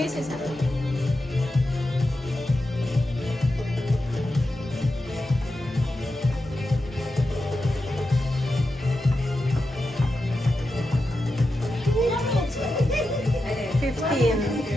misis ha. Ay, 15.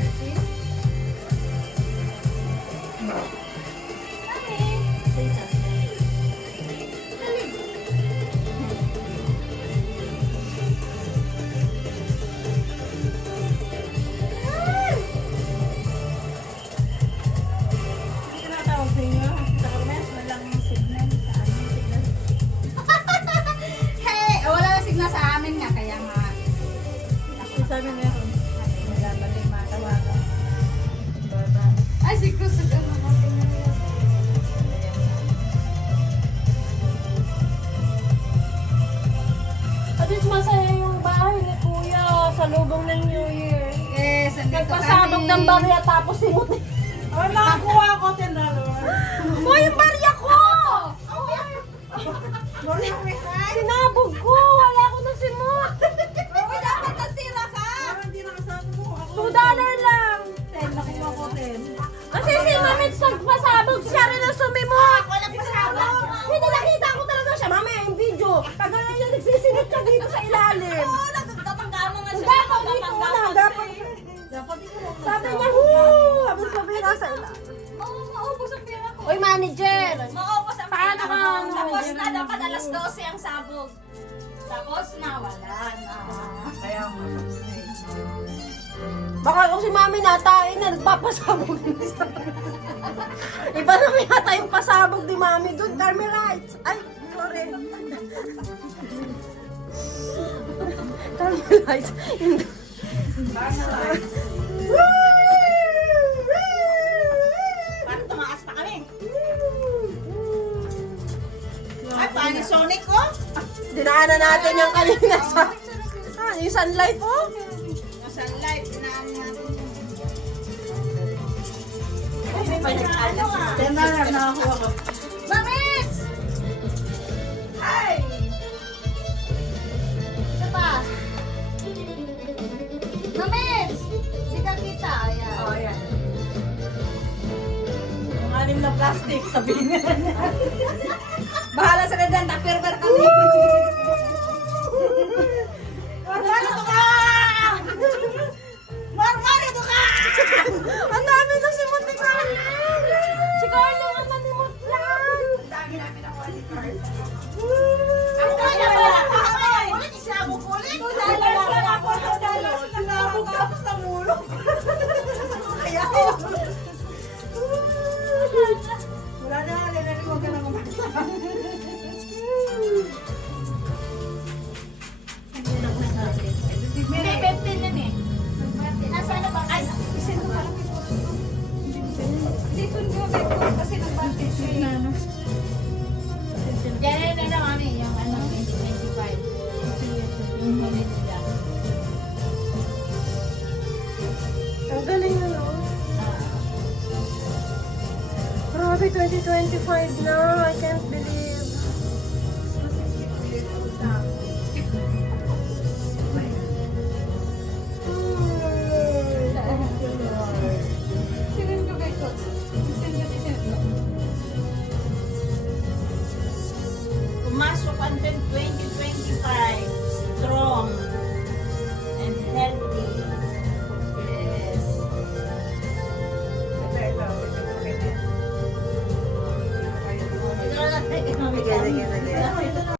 Hey, wala na signal sa amin nga, kaya nga. Sabi meron. Magagaling matawagan. Ay, siguro sa gano'n natin na yun. At least masaya yung bahay ni Kuya sa lubong ng New Year. Yes, andito Nagpasabog kami. ng barya tapos simuti. Oh, nakakuha ko, Tendalo. Oh, yung barya ko! Sinabog ko! Wala ko na simot! Oh, dapat natira ka. Parang hindi nakasama mo. Ako, $2 lang! 10, nakuha ko 10. Kasi si Mamit nagpasabog siya rin ang sumimot! Walang pasabog. Hindi nakita ko talaga siya. Mamaya yung video. Pag niya nagsisimot ka dito sa ilalim. Oo, nagtatanggaman nga siya. Dapat dito na. Dapat. Dapat ikaw. Sabi niya, woo! Habang sabi na sa ilalim. Maubos ang pera ko. Oy, manager! Maubos ang Paano pera ka? ko. Tapos na, dapat alas 12 ang sabog. Tapos na, wala na. Kaya mo. Baka kung si Mami natain na nagpapasabog na sa iba na may yata yung pasabog ni Mami doon. Carmelites. Ay, sorry. Carmelites. Hindi. Parang tumaas pa kami. Ay, Panasonic ko? Dinaanan natin yung kanina sa yung sunlight po. Nasa live, dinaan natin. Ano nga? 10 na lang nakakuha ko. Mamits! Ay! Isa pa. Mamits! Hindi ka kita. Ayan. Oh, yan. Yung anim na plastic, sabihin nga niya. Bahala sa ganyan, tapir-per kami. Marmar ito ka! Marmar ito ka! Ang dami na si Muntik na. Si Carlo ang nanimot lang. Dami namin ako ni Carl. Ako kaya pala. Ulit, isabog ulit. Sinabog tapos namulog. Kaya Wala na, narinig ko ka na kumasa. Hindi, 15 yan eh. Nasa ano ba? Ay, isin mo parang dito nyo may post kasi nagbati siya eh. Yan na lang kami, yung ano, 2025. Yung huli nila. Ang galing na, no? Grabe, 2025 na. I can't believe. Sinin ko kay Coach. Pumasok until 2025, strong and healthy. Yes. Ito na lang,